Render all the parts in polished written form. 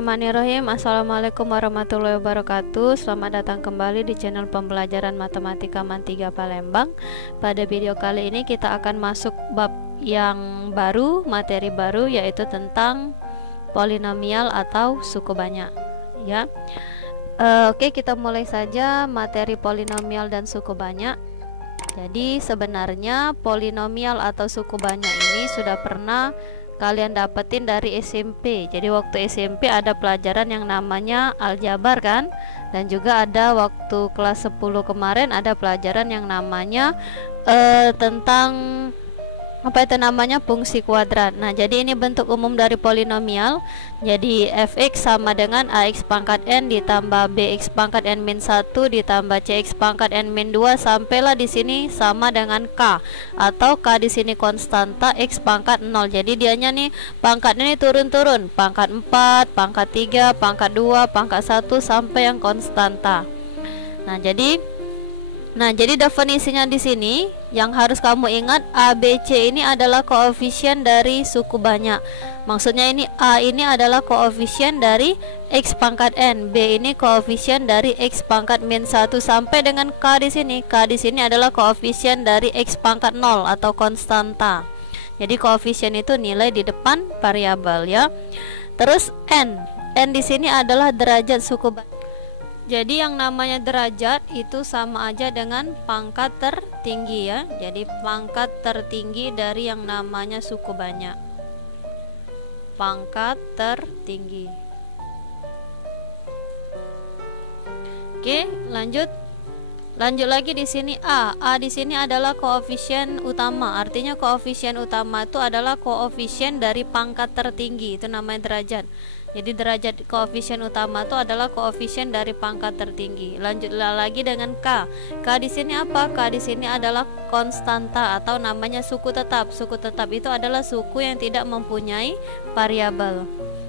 Bismillahirrahmanirrahim. Assalamualaikum warahmatullahi wabarakatuh. Selamat datang kembali di channel pembelajaran matematika MAN 3 Palembang. Pada video kali ini kita akan masuk bab yang baru, materi baru, yaitu tentang polinomial atau suku banyak ya. Oke, kita mulai saja materi polinomial dan suku banyak. Jadi sebenarnya polinomial atau suku banyak ini sudah pernah kalian dapetin dari SMP. Jadi waktu SMP ada pelajaran yang namanya aljabar kan, dan juga ada waktu kelas 10 kemarin ada pelajaran yang namanya tentang apa itu namanya, fungsi kuadrat. Nah, jadi ini bentuk umum dari polinomial. Jadi fx sama dengan ax pangkat n ditambah bx pangkat n min 1 ditambah cx pangkat n min 2 sampailah di sini sama dengan k, atau k di sini konstanta x pangkat 0. Jadi dianya nih pangkat ini turun-turun, pangkat 4, pangkat 3, pangkat 2, pangkat 1 sampai yang konstanta. Nah, jadi definisinya di sini yang harus kamu ingat, A, B, C ini adalah koefisien dari suku banyak. Maksudnya ini A ini adalah koefisien dari X pangkat N, B ini koefisien dari X pangkat min 1 sampai dengan K di sini. K di sini adalah koefisien dari X pangkat 0 atau konstanta. Jadi koefisien itu nilai di depan variabel ya. Terus N di sini adalah derajat suku banyak. Jadi yang namanya derajat itu sama aja dengan pangkat tertinggi ya. Jadi pangkat tertinggi dari yang namanya suku banyak. Pangkat tertinggi. Oke, lanjut lagi di sini A. A di sini adalah koefisien utama. Artinya koefisien utama itu adalah koefisien dari pangkat tertinggi. Itu namanya derajat. Jadi derajat koefisien utama itu adalah koefisien dari pangkat tertinggi. Lanjutlah lagi dengan K. K di sini apa? K di sini adalah konstanta atau namanya suku tetap. Suku tetap itu adalah suku yang tidak mempunyai variabel.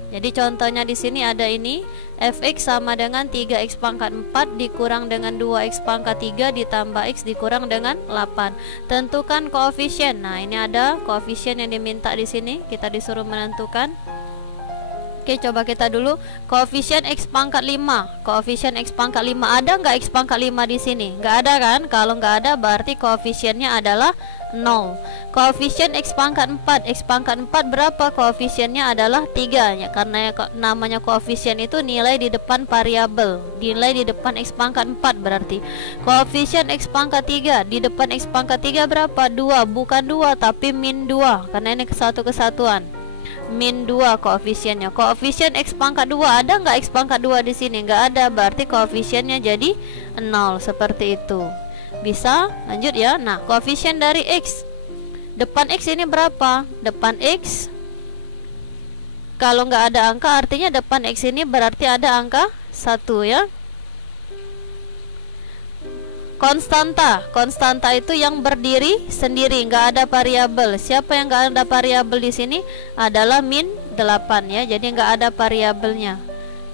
Jadi contohnya di sini ada ini, fx sama dengan 3x pangkat 4 dikurang dengan 2x pangkat 3 ditambah x dikurang dengan 8. Tentukan koefisien. Nah, ini ada koefisien yang diminta di sini. Kita disuruh menentukan. Oke, coba kita dulu koefisien x pangkat 5. Koefisien x pangkat 5 ada nggak x pangkat 5 di sini? Nggak ada kan? Kalau nggak ada berarti koefisiennya adalah 0. Koefisien x pangkat 4. X pangkat 4 berapa? Koefisiennya adalah 3 ya, karena namanya koefisien itu nilai di depan variabel. Nilai di depan x pangkat 4 berarti. Koefisien x pangkat 3. Di depan x pangkat 3 berapa? 2, bukan 2 tapi min 2 karena ini satu kesatuan. Min 2 koefisiennya. Koefisien x pangkat 2 ada nggak x pangkat 2 di sini? Nggak ada, berarti koefisiennya jadi 0 seperti itu. Bisa lanjut ya. Nah, koefisien dari x. Depan x ini berapa? Depan x kalau nggak ada angka artinya depan x ini berarti ada angka 1 ya. Konstanta itu yang berdiri sendiri, nggak ada variabel. Siapa yang nggak ada variabel di sini? Adalah min 8 ya. Jadi nggak ada variabelnya.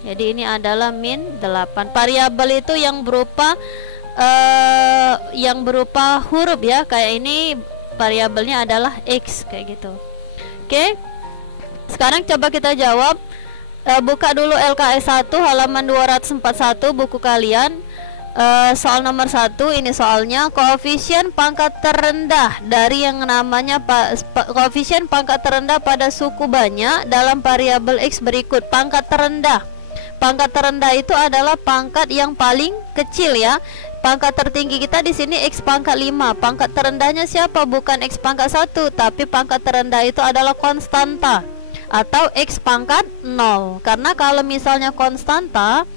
Jadi ini adalah min 8. Variabel itu yang berupa huruf ya. Kayak ini variabelnya adalah x kayak gitu. Oke. Sekarang coba kita jawab. Buka dulu LKS 1 halaman 241 buku kalian. Soal nomor 1 ini soalnya koefisien pangkat terendah dari yang namanya koefisien pangkat terendah pada suku banyak dalam variabel x berikut. Pangkat terendah itu adalah pangkat yang paling kecil ya. Pangkat tertinggi kita di sini x pangkat 5. Pangkat terendahnya siapa? Bukan x pangkat 1, tapi pangkat terendah itu adalah konstanta atau x pangkat 0. Karena kalau misalnya konstanta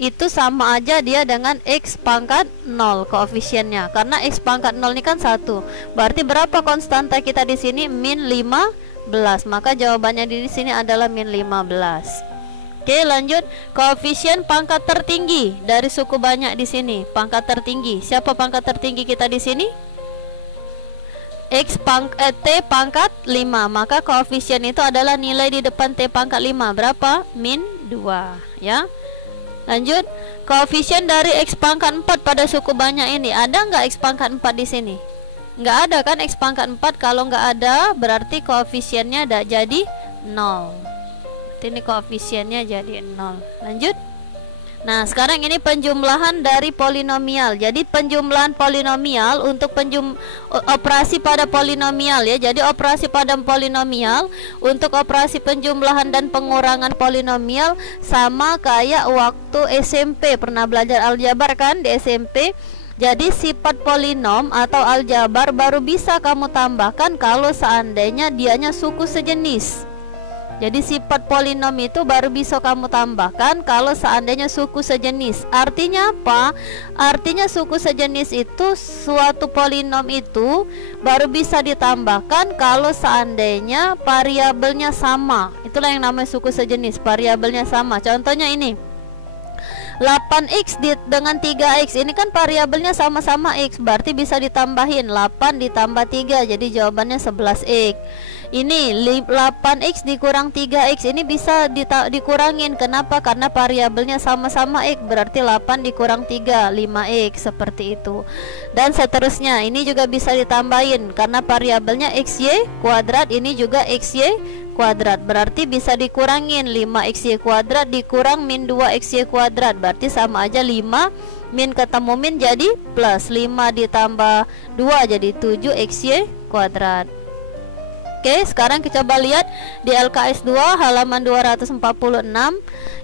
itu sama aja dia dengan x pangkat 0 koefisiennya, karena x pangkat 0 ini kan 1. Berarti berapa konstanta kita di sini? Min 15. Maka jawabannya di sini adalah min 15. Oke, lanjut. Koefisien pangkat tertinggi dari suku banyak di sini. Pangkat tertinggi. Siapa pangkat tertinggi kita di sini? T pangkat 5. Maka koefisien itu adalah nilai di depan T pangkat 5. Berapa? Min 2 ya. Lanjut, koefisien dari x pangkat 4 pada suku banyak ini. Ada nggak x pangkat 4 di sini? Nggak ada kan x pangkat 4. Kalau nggak ada berarti koefisiennya jadi 0. berarti ini koefisiennya jadi 0. Lanjut. Nah, sekarang ini penjumlahan dari polinomial. Jadi penjumlahan polinomial untuk operasi pada polinomial ya. Jadi operasi pada polinomial untuk operasi penjumlahan dan pengurangan polinomial sama kayak waktu SMP. Pernah belajar aljabar kan di SMP? Jadi sifat polinom atau aljabar baru bisa kamu tambahkan kalau seandainya dianya suku sejenis. Jadi sifat polinom itu baru bisa kamu tambahkan kalau seandainya suku sejenis. Artinya apa? Artinya suku sejenis itu suatu polinom itu baru bisa ditambahkan kalau seandainya variabelnya sama. Itulah yang namanya suku sejenis, variabelnya sama. Contohnya ini 8x dengan 3x, ini kan variabelnya sama-sama x, berarti bisa ditambahin 8 ditambah 3, jadi jawabannya 11x. Ini 8x dikurang 3x, ini bisa dikurangin. Kenapa? Karena variabelnya sama-sama x, berarti 8 dikurang 3, 5x, seperti itu. Dan seterusnya, ini juga bisa ditambahin karena variabelnya xy kuadrat, ini juga xy kuadrat, berarti bisa dikurangin 5xy kuadrat dikurang min 2xy kuadrat, berarti sama aja 5 min ketemu min jadi plus 5 ditambah 2 jadi 7xy kuadrat. Oke, sekarang kita coba lihat di LKS 2 halaman 246.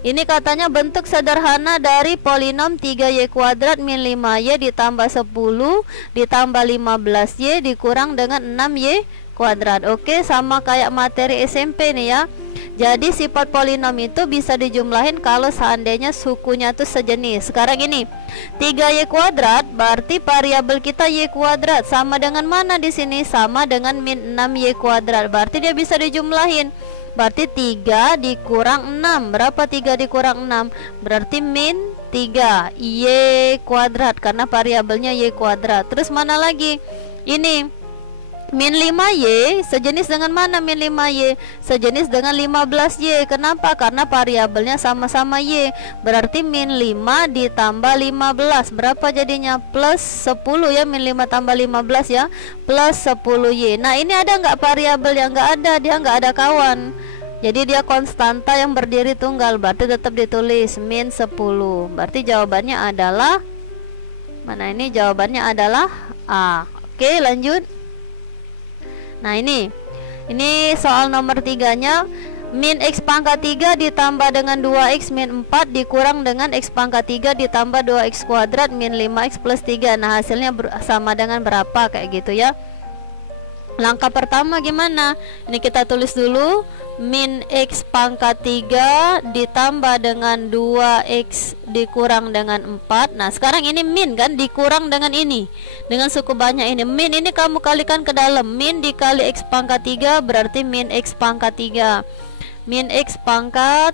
Ini katanya bentuk sederhana dari polinom 3y kuadrat min 5y ditambah 10 ditambah 15y dikurang dengan 6y kuadrat. Oke, sama kayak materi SMP nih ya. Jadi sifat polinom itu bisa dijumlahin kalau seandainya sukunya tuh sejenis. Sekarang ini 3y kuadrat berarti variabel kita y kuadrat, sama dengan mana di sini? Sama dengan min 6y kuadrat. Berarti dia bisa dijumlahin. Berarti 3 dikurang 6. Berapa 3 dikurang 6? Berarti min 3 y kuadrat karena variabelnya y kuadrat. Terus mana lagi? Ini min 5y sejenis dengan mana? Min 5y sejenis dengan 15y. Kenapa? Karena variabelnya sama-sama y. Berarti min 5 ditambah 15 berapa jadinya? Plus 10 ya. Min 5 tambah 15 ya, plus 10y. Nah, ini ada nggak variabel yang nggak ada? Dia nggak ada kawan. Jadi dia konstanta yang berdiri tunggal, berarti tetap ditulis min 10. Berarti jawabannya adalah mana ini? Jawabannya adalah A. Oke, lanjut. Nah, ini soal nomor 3-nya. Min x pangkat 3 ditambah dengan 2x min 4 dikurang dengan x pangkat 3 ditambah 2x kuadrat min 5x plus 3. Nah, hasilnya sama dengan berapa, kayak gitu ya. Langkah pertama gimana? Ini kita tulis dulu. Min x pangkat 3 ditambah dengan 2x dikurang dengan 4. Nah, sekarang ini min kan dikurang dengan ini, dengan suku banyak ini. Min ini kamu kalikan ke dalam. Min dikali x pangkat 3 berarti min x pangkat 3. Min x pangkat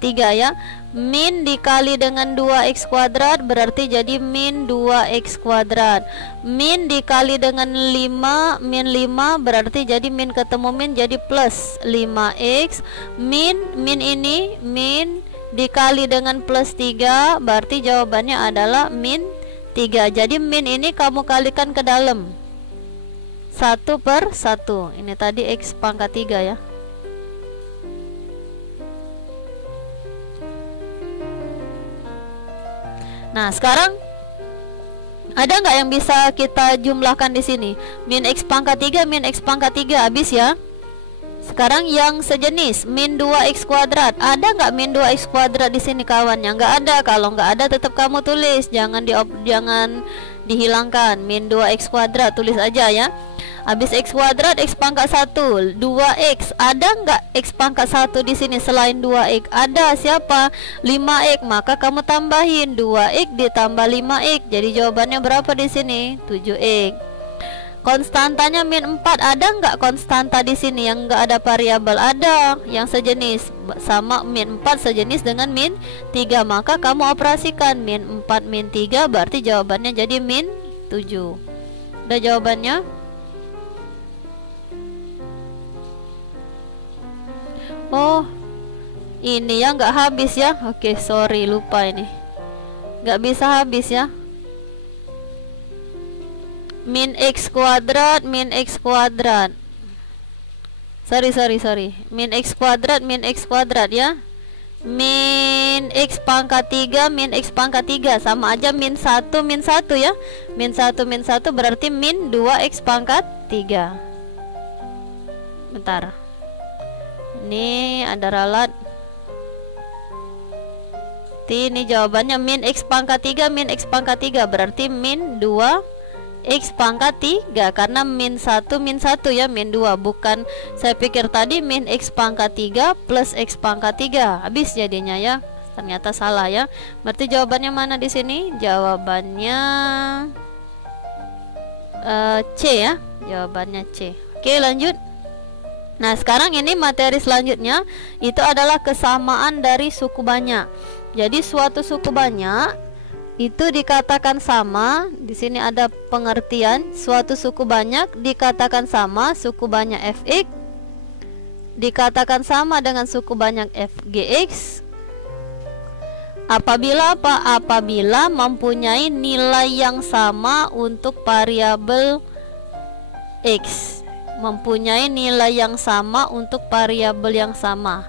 3 ya. Min dikali dengan 2x kuadrat berarti jadi min 2x kuadrat. Min dikali dengan 5, min 5 berarti jadi min ketemu min jadi plus 5x. Min ini min dikali dengan plus 3 berarti jawabannya adalah min 3. Jadi min ini kamu kalikan ke dalam 1/1. Ini tadi x pangkat 3 ya. Nah, sekarang ada nggak yang bisa kita jumlahkan di sini? Min x pangkat 3 min x pangkat 3 habis ya. Sekarang yang sejenis min 2x kuadrat. Ada nggak min 2x kuadrat di sini kawannya? Nggak ada. Kalau nggak ada tetap kamu tulis, jangan dihilangkan. Min 2x kuadrat tulis aja ya. Habis x kuadrat x pangkat 1 2x. Ada nggak x pangkat 1 di sini selain 2x? Ada. Siapa? 5x. Maka kamu tambahin 2x ditambah 5x. Jadi jawabannya berapa di sini? 7x. Konstantanya min 4. Ada nggak konstanta di sini yang nggak ada variabel? Ada, yang sejenis. Sama min 4 sejenis dengan min 3. Maka kamu operasikan min 4 min 3 berarti jawabannya jadi min 7. Udah jawabannya? Oh, ini ya nggak habis ya. Oke, sorry, lupa ini. Nggak bisa habis ya. Min x kuadrat min x kuadrat sorry, min x kuadrat ya. Min x pangkat 3 min x pangkat 3 sama aja min 1 ya. Min 1 berarti min 2x pangkat 3. Bentar, ini ada ralat. Ini jawabannya min x pangkat 3 berarti min 2x pangkat 3, karena min 1 ya, min 2, bukan saya pikir tadi min x pangkat 3 plus x pangkat 3 habis jadinya ya, ternyata salah ya. Berarti jawabannya mana di sini? Jawabannya C ya, jawabannya C. Oke, lanjut. Nah, sekarang ini materi selanjutnya itu adalah kesamaan dari suku banyak. Jadi suatu suku banyak itu dikatakan sama. Di sini ada pengertian, suatu suku banyak dikatakan sama suku banyak fx dikatakan sama dengan suku banyak fgx apabila apa? Apabila mempunyai nilai yang sama untuk variabel x. Mempunyai nilai yang sama untuk variabel yang sama.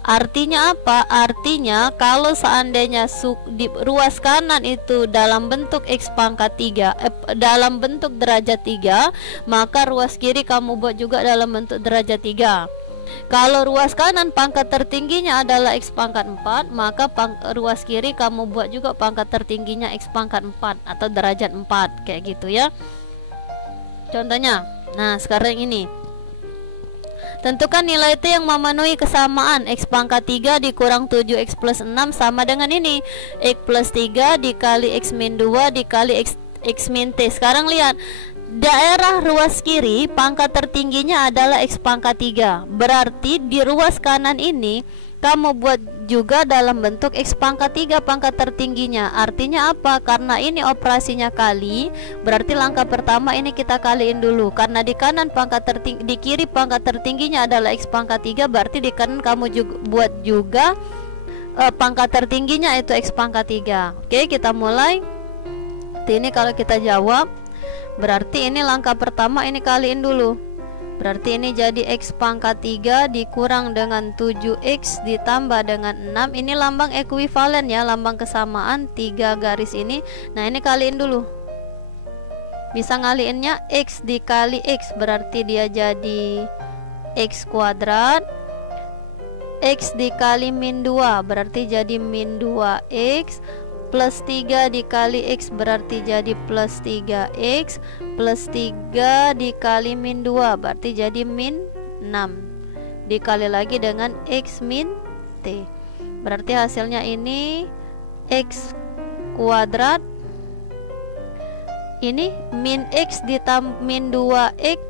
Artinya apa? Artinya kalau seandainya di ruas kanan itu dalam bentuk x pangkat 3 dalam bentuk derajat 3, maka ruas kiri kamu buat juga dalam bentuk derajat 3. Kalau ruas kanan pangkat tertingginya adalah x pangkat 4, maka ruas kiri kamu buat juga pangkat tertingginya x pangkat 4 atau derajat 4, kayak gitu ya. Contohnya, nah sekarang ini tentukan nilai T yang memenuhi kesamaan x pangkat 3 dikurang 7x plus 6 sama dengan ini, x plus 3 dikali x min 2 dikali x min T. Sekarang lihat, daerah ruas kiri pangkat tertingginya adalah x pangkat 3. Berarti di ruas kanan ini kamu buat juga dalam bentuk x pangkat 3 pangkat tertingginya. Artinya apa? Karena ini operasinya kali, berarti langkah pertama ini kita kaliin dulu. Karena di kanan pangkat tertinggi, di kiri pangkat tertingginya adalah x pangkat 3, berarti di kanan kamu juga buat juga pangkat tertingginya itu x pangkat 3. Oke, kita mulai. Ini kalau kita jawab, berarti ini langkah pertama ini kaliin dulu. Berarti ini jadi x pangkat 3 dikurang dengan 7x ditambah dengan 6. Ini lambang ekuivalen ya, lambang kesamaan 3 garis ini. Nah, ini kaliin dulu. Bisa ngaliinnya x dikali x, berarti dia jadi x kuadrat. X dikali min 2 berarti jadi min 2x, plus 3 dikali x berarti jadi plus 3x, plus 3 dikali min 2 berarti jadi min 6, dikali lagi dengan x min t, berarti hasilnya ini x kuadrat, ini min x ditambah min 2x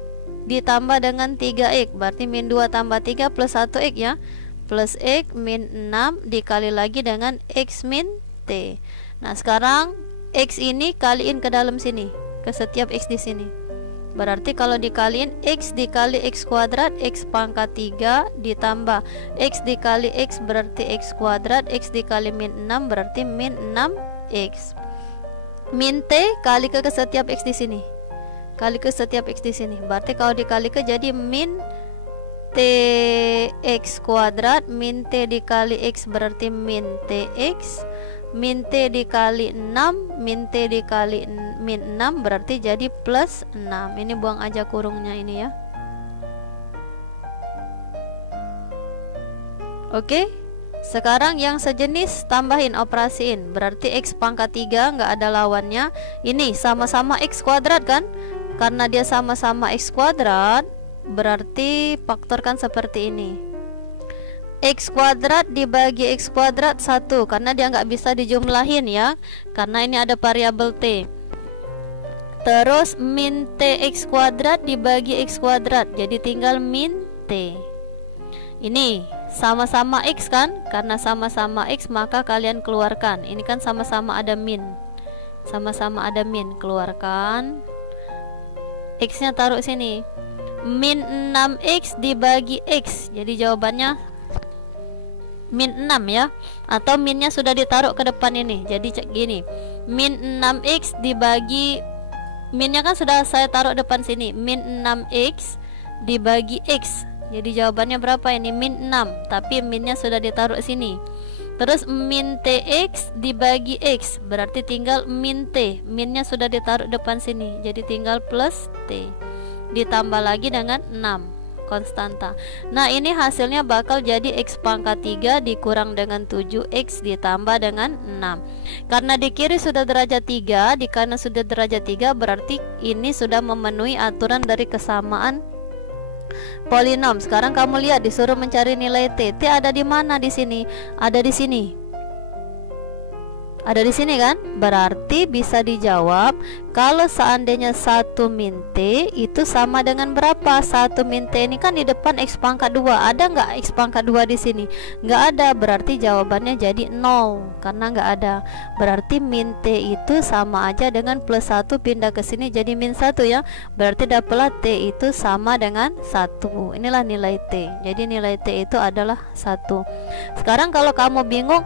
ditambah dengan 3x, berarti min 2 tambah 3 plus 1x ya, plus x min 6 dikali lagi dengan x min T. Nah, sekarang x ini kaliin ke dalam sini, ke setiap x di sini. Berarti kalau dikaliin x dikali x kuadrat, x pangkat 3 ditambah x dikali x berarti x kuadrat, x dikali min 6 berarti min 6x. Min T kali ke setiap x di sini. Kali ke setiap x di sini. Berarti kalau dikali ke jadi min tx kuadrat, min t dikali x berarti min tx, min t dikali 6, min t dikali min 6 berarti jadi plus 6. Ini buang aja kurungnya ini ya. Oke, sekarang yang sejenis tambahin, operasiin. Berarti x pangkat 3 nggak ada lawannya. Ini sama-sama x kuadrat kan, karena dia sama-sama x kuadrat berarti faktorkan seperti ini, x kuadrat dibagi x kuadrat 1, karena dia nggak bisa dijumlahin ya, karena ini ada variabel t. Terus min tx kuadrat dibagi x kuadrat, jadi tinggal min t. Ini sama-sama x kan, karena sama-sama x maka kalian keluarkan. Ini kan sama-sama ada min, sama-sama ada min, keluarkan. X nya taruh sini, min 6x dibagi x, jadi jawabannya min 6 ya, atau minnya sudah ditaruh ke depan ini, jadi cek gini, min 6x dibagi, minnya kan sudah saya taruh depan sini, min 6x dibagi x, Jadi jawabannya berapa ini? Min 6, tapi minnya sudah ditaruh sini. Terus min tx dibagi x, berarti tinggal min t. Minnya sudah ditaruh depan sini, jadi tinggal plus t. Ditambah lagi dengan 6 konstanta. Nah, ini hasilnya bakal jadi x pangkat 3 dikurang dengan 7x ditambah dengan 6. Karena di kiri sudah derajat 3, di kanan sudah derajat 3, berarti ini sudah memenuhi aturan dari kesamaan polinom. Sekarang kamu lihat, disuruh mencari nilai t. T ada di mana di sini? Ada di sini. Ada di sini kan? Berarti bisa dijawab kalau seandainya 1 min T itu sama dengan berapa? 1 min T ini kan di depan X pangkat 2. Ada nggak X pangkat 2 di sini? Nggak ada, berarti jawabannya jadi 0 karena nggak ada. Berarti min T itu sama aja dengan plus 1 pindah ke sini jadi min 1 ya. Berarti dapatlah T itu sama dengan 1. Inilah nilai T. Jadi nilai T itu adalah 1. Sekarang kalau kamu bingung,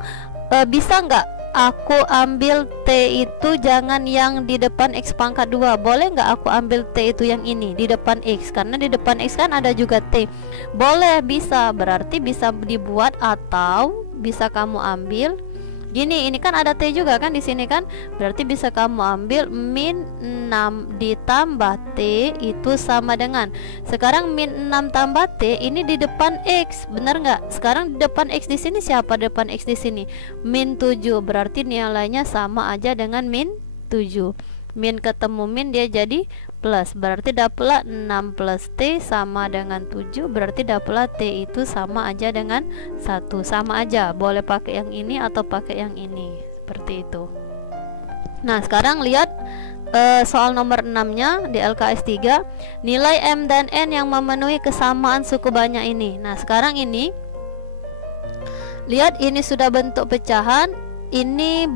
bisa nggak aku ambil T itu jangan yang di depan X pangkat 2? Boleh nggak aku ambil T itu yang ini di depan X? Karena di depan X kan ada juga T. Boleh, bisa. Berarti bisa dibuat atau bisa kamu ambil gini, ini kan ada T juga kan di sini kan? Berarti bisa kamu ambil min 6 ditambah T itu sama dengan, sekarang min 6 tambah T ini di depan X, bener nggak? Sekarang di depan X di sini siapa? Depan X di sini min 7, berarti nilainya sama aja dengan min 7. Min ketemu min dia jadi plus, berarti dapatlah 6 plus T sama dengan 7, berarti dapatlah T itu sama aja dengan 1. Sama aja, boleh pakai yang ini atau pakai yang ini, seperti itu. Nah, sekarang lihat soal nomor 6 nya di LKS 3, nilai M dan N yang memenuhi kesamaan suku banyak ini. Nah, sekarang ini lihat, ini sudah bentuk pecahan, ini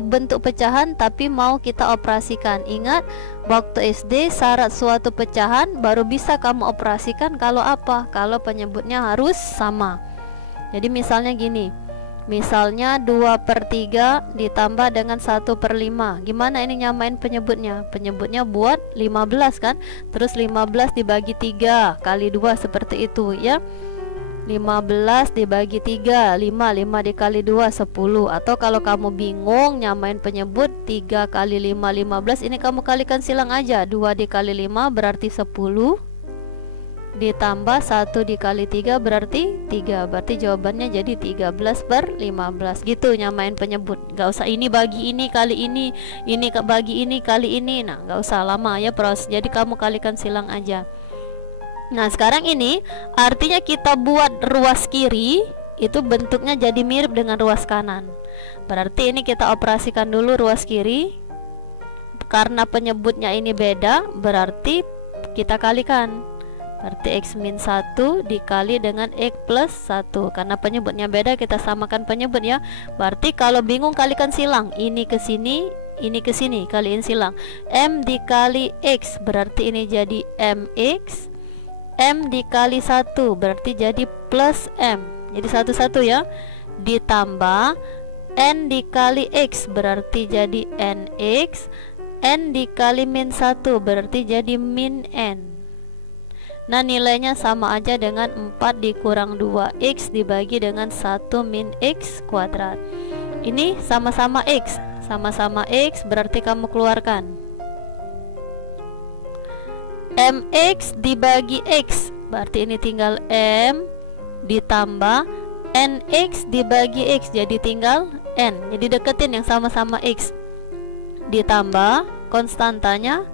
bentuk pecahan tapi mau kita operasikan. Ingat, waktu SD syarat suatu pecahan baru bisa kamu operasikan kalau apa? Kalau penyebutnya harus sama. Jadi misalnya gini, misalnya 2/3 ditambah dengan 1/5. Gimana ini nyamain penyebutnya? Penyebutnya buat 15 kan? Terus 15 dibagi 3 kali 2 seperti itu ya. 15 dibagi 3, 5 dikali 2, 10. Atau kalau kamu bingung nyamain penyebut 3 kali 5, 15. Ini kamu kalikan silang aja, 2 dikali 5 berarti 10, ditambah 1 dikali 3 berarti 3. Berarti jawabannya jadi 13/15. Gitu nyamain penyebut. Gak usah ini bagi ini kali ini bagi ini kali ini. Nah, gak usah lama ya proses. Jadi kamu kalikan silang aja. Nah, sekarang ini artinya kita buat ruas kiri itu bentuknya jadi mirip dengan ruas kanan. Berarti ini kita operasikan dulu ruas kiri. Karena penyebutnya ini beda, berarti kita kalikan. Berarti X min 1 dikali dengan X plus 1. Karena penyebutnya beda, kita samakan penyebut ya. Berarti kalau bingung kalikan silang. Ini ke sini, ini ke sini, kaliin silang. M dikali X berarti ini jadi MX. M dikali 1 berarti jadi plus M, jadi 1 ya. Ditambah N dikali X berarti jadi NX. N dikali min 1 berarti jadi min N. Nah, nilainya sama aja dengan 4 dikurang 2X dibagi dengan 1 min X kuadrat. Ini sama-sama X, sama-sama X berarti kamu keluarkan MX dibagi X, berarti ini tinggal M ditambah NX dibagi X, jadi tinggal N. Jadi deketin yang sama-sama X, ditambah konstantanya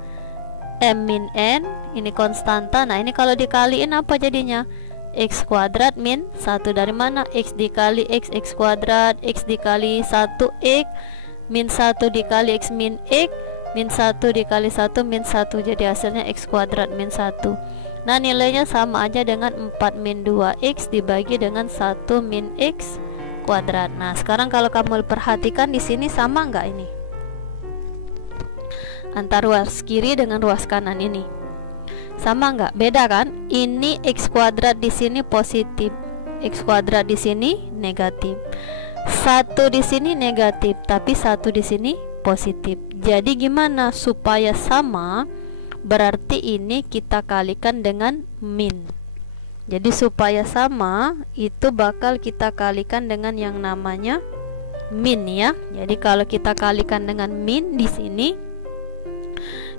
M min N, ini konstanta. Nah, ini kalau dikaliin apa jadinya? X kuadrat min 1. Dari mana? X dikali X, X kuadrat. X dikali 1X min 1 dikali X min X, min 1 dikali 1 min 1, jadi hasilnya X kuadrat min 1. Nah, nilainya sama aja dengan 4 min 2X dibagi dengan 1 min X kuadrat. Nah, sekarang kalau kamu perhatikan di sini sama nggak ini? Antara ruas kiri dengan ruas kanan ini. Sama nggak? Beda kan? Ini X kuadrat di sini positif, X kuadrat di sini negatif. 1 di sini negatif, tapi 1 di sini positif. Jadi gimana supaya sama? Berarti ini kita kalikan dengan min. Jadi supaya sama itu bakal kita kalikan dengan yang namanya min ya. Jadi kalau kita kalikan dengan min di sini,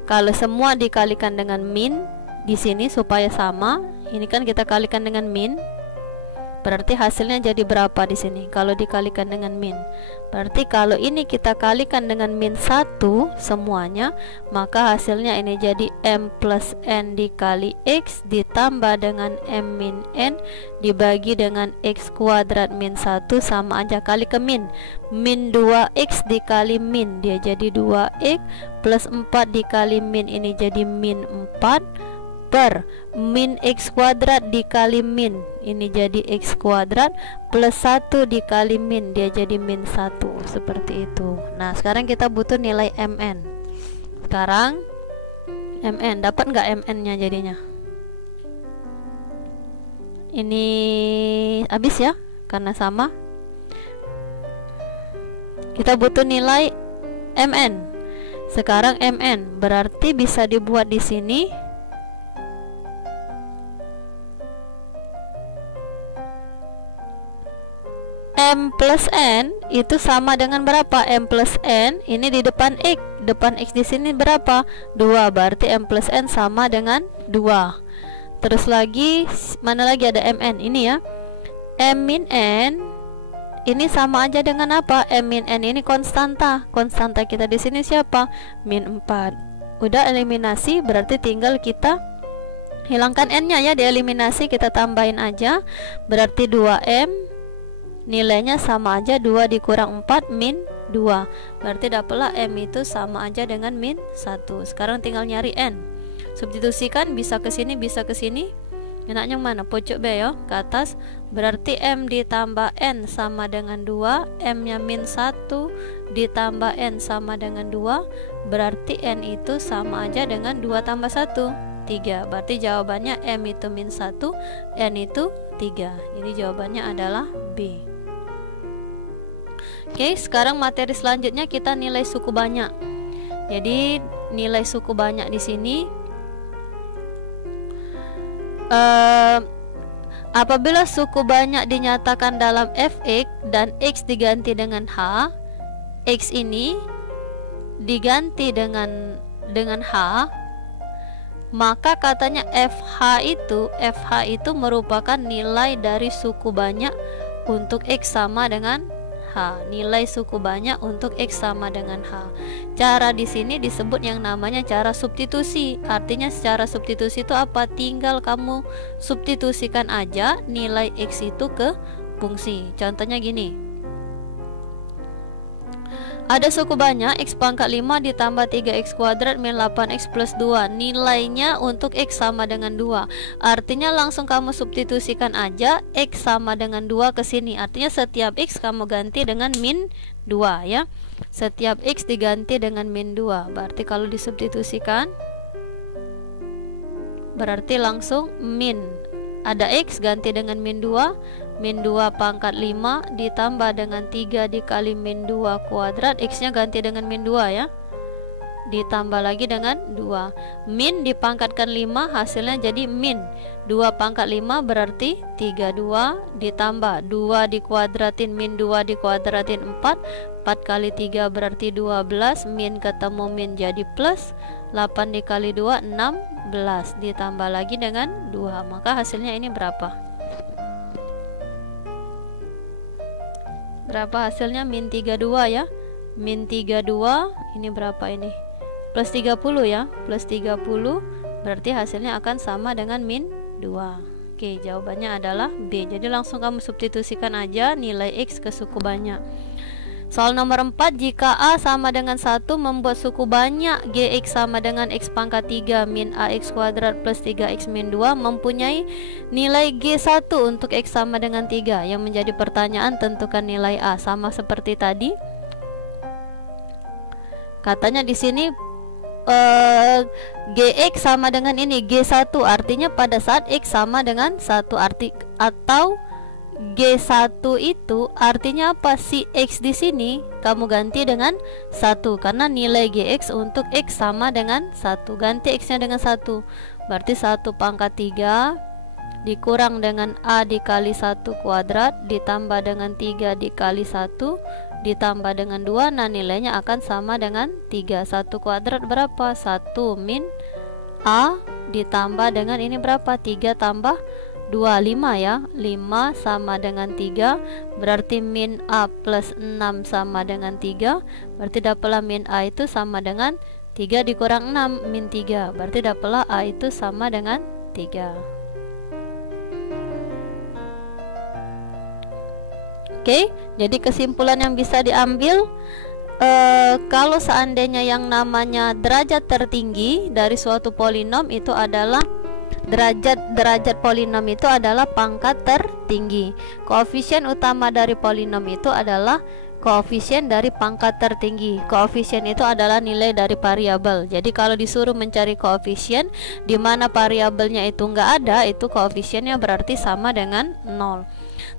kalau semua dikalikan dengan min di sini supaya sama, ini kan kita kalikan dengan min. Berarti hasilnya jadi berapa di sini kalau dikalikan dengan min? Berarti kalau ini kita kalikan dengan min 1 semuanya, maka hasilnya ini jadi m plus n dikali x ditambah dengan m min n dibagi dengan x kuadrat min 1 sama aja kali ke min. Min 2x dikali min, dia jadi 2x, plus 4 dikali min, ini jadi min 4, per min x kuadrat dikali min, ini jadi x kuadrat, plus 1 dikali min, dia jadi min 1. Seperti itu. Nah sekarang kita butuh nilai mn. Sekarang mn, dapat nggak mn nya jadinya? Ini habis ya, karena sama. Kita butuh nilai mn. Sekarang mn berarti bisa dibuat di sini m plus n itu sama dengan berapa? M plus n ini di depan x. Depan x di sini berapa? 2. Berarti m plus n sama dengan 2. Terus lagi mana lagi ada mn ini ya. M min n ini sama aja dengan apa? M min n ini konstanta. Konstanta kita di sini siapa? Min 4. Udah eliminasi, berarti tinggal kita hilangkan n-nya ya, dieliminasi, kita tambahin aja. Berarti 2m nilainya sama aja 2 dikurang 4 min 2. Berarti dapatlah m itu sama aja dengan min 1. Sekarang tinggal nyari n. Substitusikan, bisa ke sini, bisa ke sini. Enaknya yang mana? Pojok B ya, ke atas. Berarti m ditambah n sama dengan 2. M nya min 1 ditambah n sama dengan 2. Berarti n itu sama aja dengan 2 tambah 1, 3. Berarti jawabannya m itu min 1, n itu 3. Jadi jawabannya adalah B. Oke, sekarang materi selanjutnya kita nilai suku banyak. Jadi nilai suku banyak di sini apabila suku banyak dinyatakan dalam fx dan x diganti dengan h, x ini diganti dengan h, maka katanya fh itu merupakan nilai dari suku banyak untuk x sama dengan h. Nilai suku banyak untuk x sama dengan h. Cara di sini disebut yang namanya cara substitusi. Artinya secara substitusi itu apa? Tinggal kamu substitusikan aja nilai x itu ke fungsi. Contohnya gini. Ada suku banyak x pangkat 5 ditambah 3x kuadrat min 8x plus 2. Nilainya untuk x sama dengan 2. Artinya langsung kamu substitusikan aja x sama dengan 2 ke sini. Artinya setiap x kamu ganti dengan min 2 ya. Setiap x diganti dengan min 2. Berarti kalau disubstitusikan berarti langsung min, ada x ganti dengan min 2. Min 2 pangkat 5 ditambah dengan 3 dikali min 2 kuadrat, x-nya ganti dengan min 2 ya, ditambah lagi dengan 2. Min dipangkatkan 5 hasilnya jadi min 2 pangkat 5 berarti 32 ditambah 2 dikuadratin min 2 dikuadratin 4 kali 3 berarti 12, min ketemu min jadi plus 8 dikali 2 16 ditambah lagi dengan 2, maka hasilnya ini berapa? Berapa hasilnya? Min 32 ya. Min 32 ini berapa ini? Plus 30 ya. Plus 30 berarti hasilnya akan sama dengan min 2. Oke, jawabannya adalah B. Jadi langsung kamu substitusikan aja nilai X ke suku banyak. Soal nomor 4, jika A sama dengan 1 membuat suku banyak Gx sama dengan X pangkat 3 min AX kuadrat plus 3X min 2 mempunyai nilai G1 untuk X sama dengan 3. Yang menjadi pertanyaan, tentukan nilai A. Sama seperti tadi. Katanya di sini Gx sama dengan ini G1, artinya pada saat X sama dengan 1 atau G1 itu artinya apa? Si X di sini kamu ganti dengan 1 karena nilai Gx untuk X sama dengan 1. Ganti X nya dengan 1. Berarti 1 pangkat 3 dikurang dengan A dikali 1 kuadrat ditambah dengan 3 dikali 1 ditambah dengan 2. Nah, nilainya akan sama dengan 3. 1 kuadrat berapa? 1 min A ditambah dengan ini berapa? 3 tambah 2, 5 ya. 5 sama dengan 3, berarti min A plus 6 sama dengan 3. Berarti dapatlah min A itu sama dengan 3 dikurang 6, min 3. Berarti dapatlah A itu sama dengan 3. Oke, jadi kesimpulan yang bisa diambil, kalau seandainya yang namanya derajat tertinggi dari suatu polinom itu adalah derajat polinom itu adalah pangkat tertinggi. Koefisien utama dari polinom itu adalah koefisien dari pangkat tertinggi. Koefisien itu adalah nilai dari variabel. Jadi kalau disuruh mencari koefisien di mana variabelnya itu enggak ada, itu koefisiennya berarti sama dengan 0.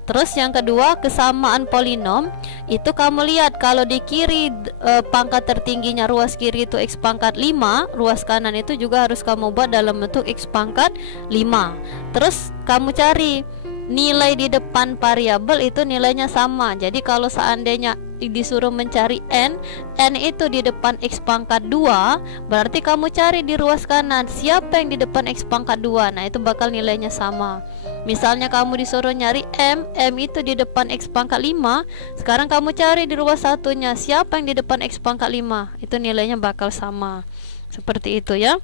Terus yang kedua, kesamaan polinom itu kamu lihat kalau di kiri pangkat tertingginya ruas kiri itu x pangkat 5, ruas kanan itu juga harus kamu buat dalam bentuk x pangkat 5. Terus kamu cari nilai di depan variabel itu nilainya sama. Jadi kalau seandainya disuruh mencari n itu di depan x pangkat 2, berarti kamu cari di ruas kanan siapa yang di depan x pangkat 2. Nah, itu bakal nilainya sama. Misalnya kamu disuruh nyari m itu di depan x pangkat 5, sekarang kamu cari di ruas satunya siapa yang di depan x pangkat 5, itu nilainya bakal sama. Seperti itu ya.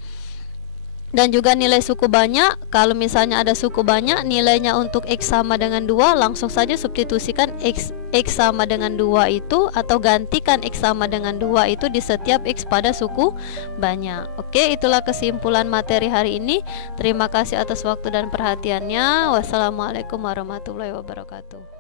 Dan juga nilai suku banyak, kalau misalnya ada suku banyak nilainya untuk x sama dengan 2, langsung saja substitusikan x sama dengan 2 itu, atau gantikan x sama dengan 2 itu di setiap x pada suku banyak. Oke, itulah kesimpulan materi hari ini. Terima kasih atas waktu dan perhatiannya. Wassalamualaikum warahmatullahi wabarakatuh.